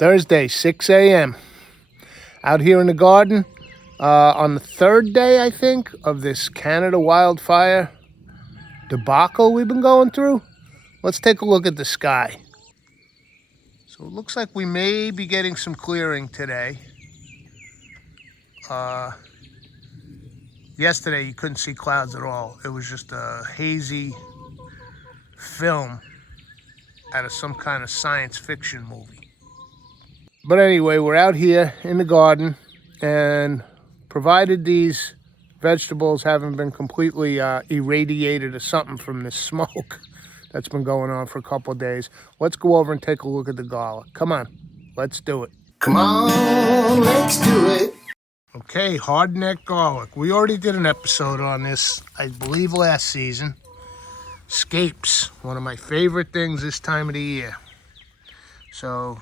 Thursday, 6 a.m. Out here in the garden on the third day, I think, of this Canada wildfire debacle we've been going through. Let's take a look at the sky. So it looks like we may be getting some clearing today. Yesterday, you couldn't see clouds at all. It was just a hazy film out of some kind of science fiction movie. But anyway, we're out here in the garden, and provided these vegetables haven't been completely irradiated or something from this smoke that's been going on for a couple of days, let's go over and take a look at the garlic. Come on, let's do it. Come on, let's do it. Okay, hardneck garlic. We already did an episode on this, I believe last season. Scapes, one of my favorite things this time of the year. So,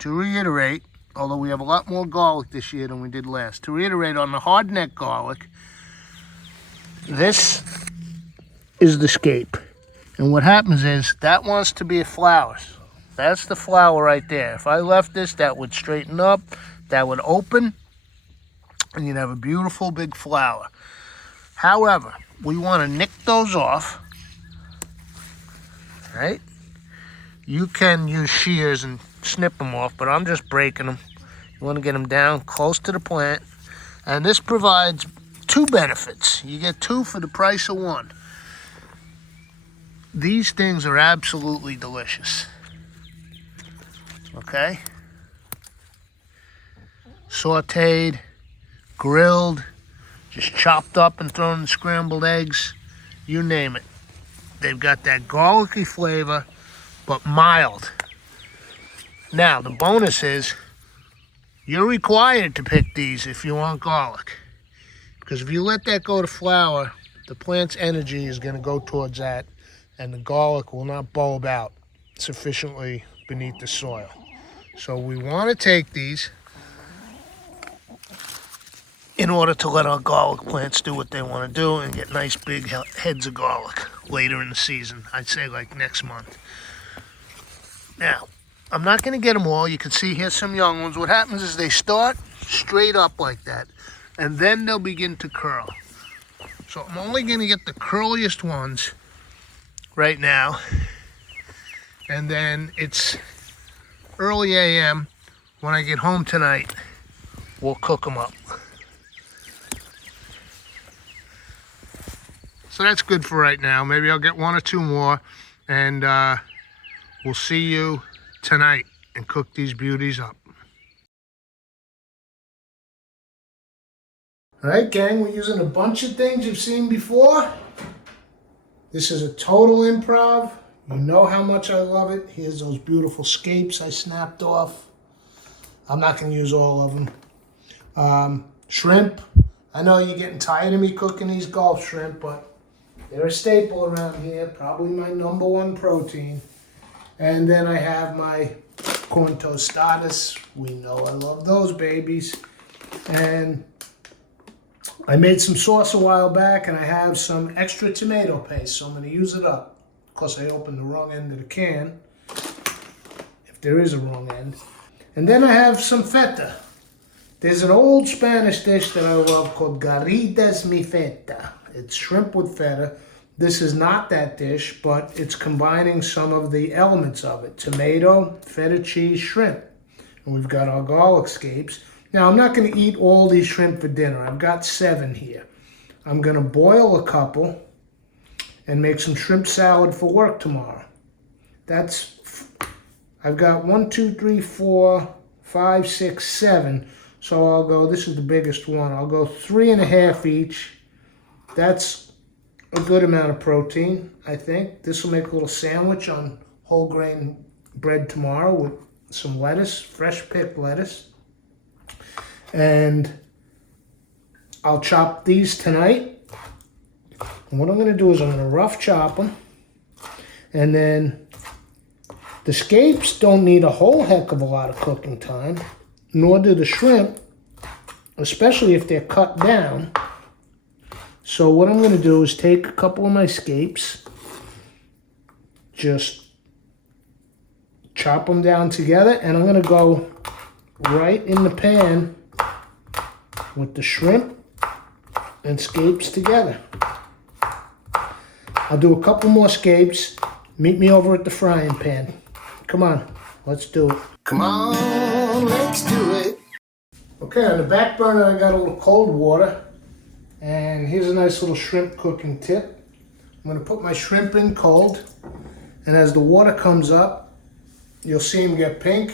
to reiterate, although we have a lot more garlic this year than we did last, to reiterate on the hardneck garlic, this is the scape. And what happens is, that wants to be a flower. That's the flower right there. If I left this, that would straighten up, that would open, and you'd have a beautiful big flower. However, we want to nick those off, right? You can use shears and snip them off, but I'm just breaking them. You want to get them down close to the plant, and this provides two benefits. You get two for the price of one. These things are absolutely delicious. Okay? Sauteed, grilled, just chopped up and thrown in scrambled eggs, you name it. They've got that garlicky flavor, but mild. Now, the bonus is, you're required to pick these if you want garlic. Because if you let that go to flower, the plant's energy is going to go towards that, and the garlic will not bulb out sufficiently beneath the soil. So we want to take these in order to let our garlic plants do what they want to do and get nice big heads of garlic later in the season. I'd say like next month. Now, I'm not going to get them all. You can see here some young ones. What happens is they start straight up like that, and then they'll begin to curl. So I'm only going to get the curliest ones right now, and then it's early a.m. when I get home tonight, we'll cook them up. So that's good for right now. Maybe I'll get one or two more, and we'll see you tonight and cook these beauties up. All right, gang, we're using a bunch of things you've seen before. This is a total improv. You know how much I love it. Here's those beautiful scapes I snapped off. I'm not going to use all of them. Shrimp. I know you're getting tired of me cooking these Gulf shrimp, but they're a staple around here. Probably my number one protein. And then I have my corn tostadas. We know I love those babies. And I made some sauce a while back, and I have some extra tomato paste, so I'm going to use it up. Of course, I opened the wrong end of the can, if there is a wrong end. And then I have some feta. There's an old Spanish dish that I love called garritas mi feta. It's shrimp with feta. This is not that dish, but it's combining some of the elements of it. Tomato, feta cheese, shrimp. And we've got our garlic scapes. Now, I'm not going to eat all these shrimp for dinner. I've got 7 here. I'm going to boil a couple and make some shrimp salad for work tomorrow. I've got 1, 2, 3, 4, 5, 6, 7. So I'll go, this is the biggest one. I'll go 3.5 each. That's a good amount of protein, I think. This will make a little sandwich on whole grain bread tomorrow with some lettuce, fresh picked lettuce. And I'll chop these tonight. And what I'm going to do is I'm going to rough chop them. And then the scapes don't need a whole heck of a lot of cooking time, nor do the shrimp, especially if they're cut down. So what I'm going to do is take a couple of my scapes, just chop them down together, and I'm gonna go right in the pan with the shrimp and scapes together. I'll do a couple more scapes. Meet me over at the frying pan. Come on, let's do it. Come on, let's do it. Okay, on the back burner I got a little cold water, and here's a nice little shrimp cooking tip. I'm gonna put my shrimp in cold, and as the water comes up, you'll see them get pink.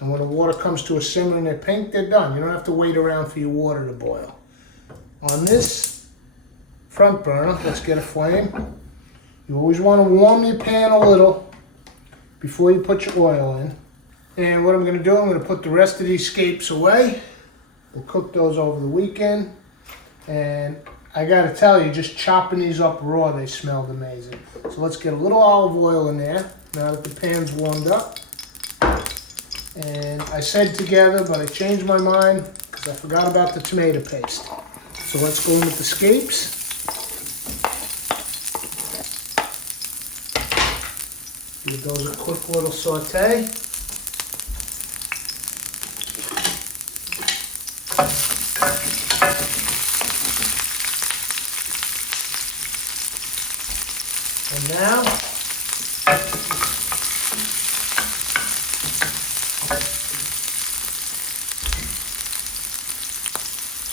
And when the water comes to a simmer and they're pink, they're done. You don't have to wait around for your water to boil. On this front burner, let's get a flame. You always want to warm your pan a little before you put your oil in. And what I'm going to do, I'm going to put the rest of these scapes away. We'll cook those over the weekend. And I got to tell you, just chopping these up raw, they smelled amazing. So let's get a little olive oil in there now that the pan's warmed up. And I said together, but I changed my mind because I forgot about the tomato paste. So let's go in with the scapes. Give those a quick little saute. And now,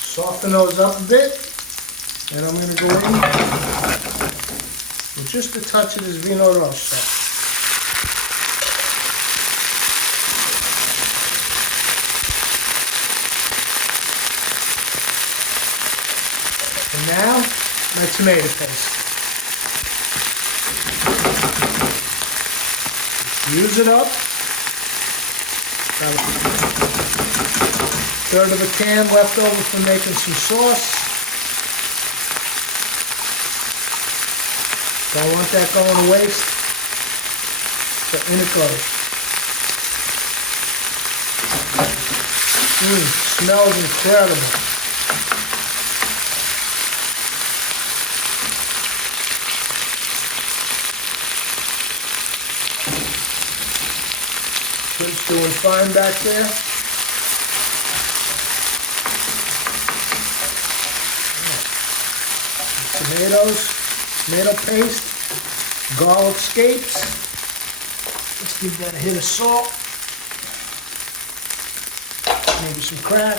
soften those up a bit, and I'm going to go in with just a touch of this vino rosso. And now, my tomato paste. Use it up. Got a third of a can left over for making some sauce. Don't want that going to waste. So in it goes. Smells incredible. Shrimp's doing fine back there. Tomatoes, tomato paste, garlic scapes. Let's give that a hit of salt. Maybe some crack.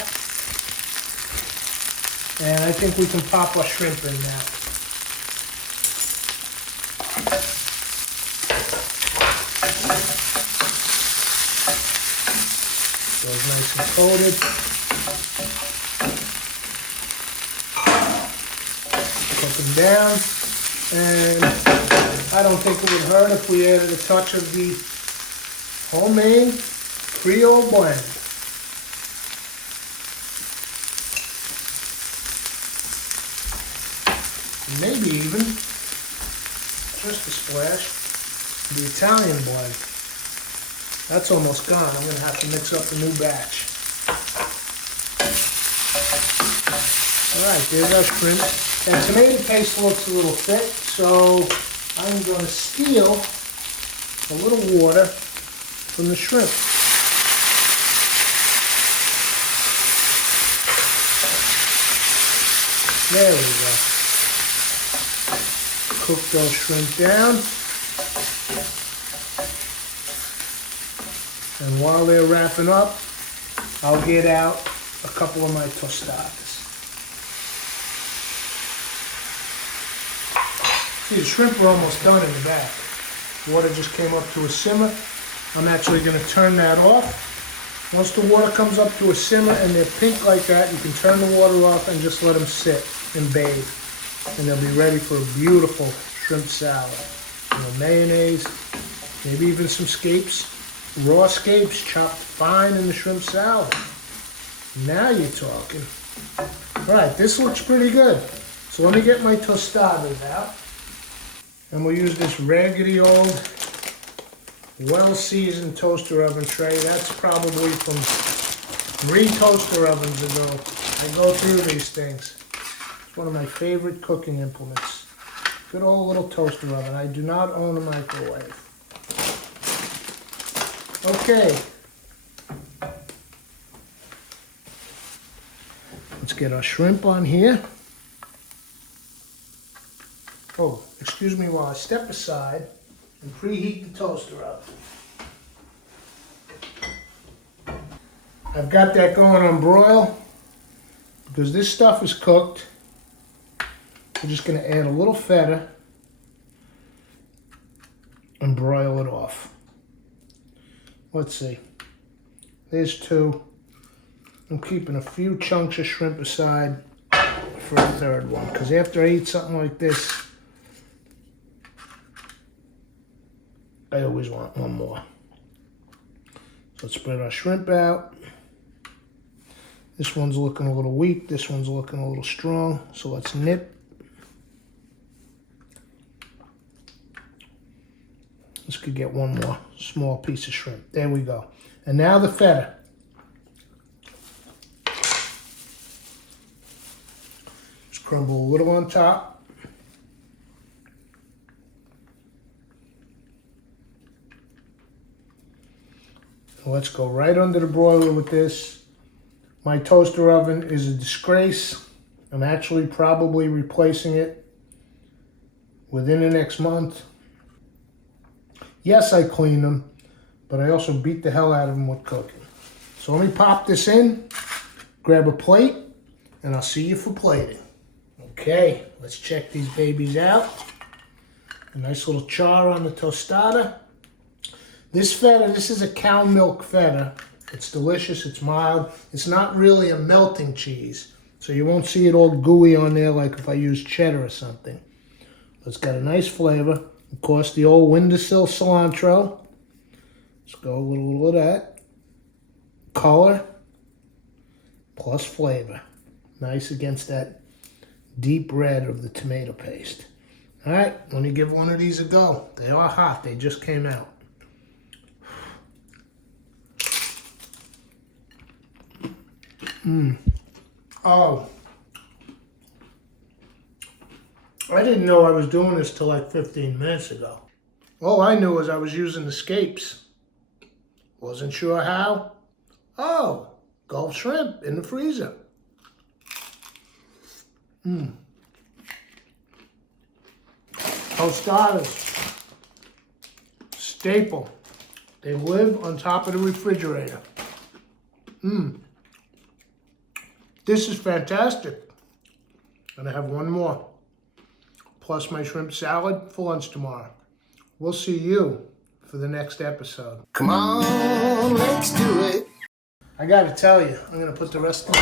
And I think we can pop our shrimp in now. Those nice and coated. Cook them down. And I don't think it would hurt if we added a touch of the homemade Creole blend. Maybe even, just a splash, the Italian blend. That's almost gone. I'm going to have to mix up the new batch. Alright, there's our shrimp. And tomato paste looks a little thick, so I'm going to steal a little water from the shrimp. There we go. Cook those shrimp down. And while they're wrapping up, I'll get out a couple of my tostadas. See, the shrimp are almost done in the back. Water just came up to a simmer. I'm actually going to turn that off. Once the water comes up to a simmer and they're pink like that, you can turn the water off and just let them sit and bathe. And they'll be ready for a beautiful shrimp salad. Mayonnaise, maybe even some scapes. Raw scapes chopped fine in the shrimp salad. Now you're talking. Right, this looks pretty good. So let me get my tostadas out. And we'll use this raggedy old, well-seasoned toaster oven tray. That's probably from 3 toaster ovens ago. I go through these things. It's one of my favorite cooking implements. Good old little toaster oven. I do not own a microwave. Okay. Let's get our shrimp on here. Oh, excuse me while I step aside and preheat the toaster up. I've got that going on broil because this stuff is cooked. We're just going to add a little feta and broil it off. Let's see. There's 2. I'm keeping a few chunks of shrimp aside for a 3rd one because after I eat something like this, I always want one more. So let's spread our shrimp out. This one's looking a little weak. This one's looking a little strong. So let's nip. This could get one more small piece of shrimp. There we go. And now the feta. Just crumble a little on top. And let's go right under the broiler with this. My toaster oven is a disgrace. I'm actually probably replacing it within the next month. Yes, I clean them, but I also beat the hell out of them with cooking. So let me pop this in, grab a plate, and I'll see you for plating. Okay, let's check these babies out. A nice little char on the tostada. This feta, this is a cow milk feta. It's delicious, it's mild. It's not really a melting cheese, so you won't see it all gooey on there like if I use cheddar or something. But it's got a nice flavor. Of course, the old windowsill cilantro. Let's go with a little of that. Color plus flavor. Nice against that deep red of the tomato paste. All right, let me give one of these a go. They are hot, they just came out. Oh, I didn't know I was doing this till like 15 minutes ago. All I knew was I was using escapes. Wasn't sure how. Oh, Gulf shrimp in the freezer. Tostadas. Staple. They live on top of the refrigerator. This is fantastic. And I have one more. Plus my shrimp salad for lunch tomorrow. We'll see you for the next episode. Come on, let's do it. I gotta tell you, I'm gonna put the rest of